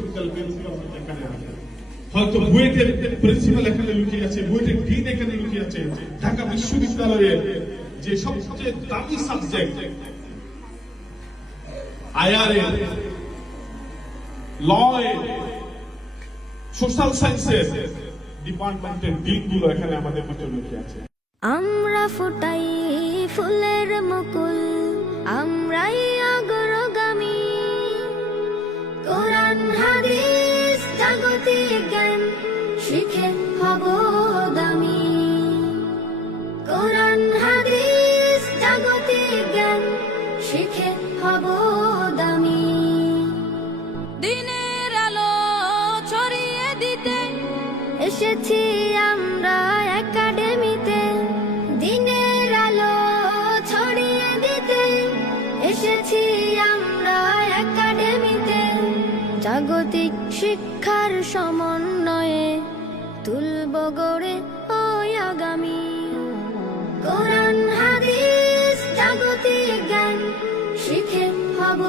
বিশ্ববিদ্যালয় এখানে আছে, হয়তো বুয়েটের প্রিন্সিপাল এখানে লুকিয়ে আছে, বুয়েটের ডিন এখানে লুকিয়ে আছে, ঢাকা বিশ্ববিদ্যালয়ের যে সবচেয়ে দামি সাবজেক্ট আইআরএ, ল, সোশ্যাল সায়েন্সের ডিপার্টমেন্টের ডিনগুলো এখানে আমাদের ভিতরে লুকিয়ে আছে। আমরা ফুটাই ফুলের মুকুল, আমরাই অগ্রগামী। কোরআন হাদিস জাগতিক জ্ঞান শিখে হব দামি। কোরআন হাদিস জাগতিক জ্ঞান শিখে হব দামি। দিনের আলো ছড়িয়ে দিতে এসেছি আমরা একাডেমিতে। দিনের আলো ছড়িয়ে দিতে এসেছি আমরা একাডেমিতে। জাগতিক শিক্ষার সমন্বয়ে তুলব গড়ে ওই আগামী। কোরআন হাদিস জাগতিক জ্ঞান শিখে হব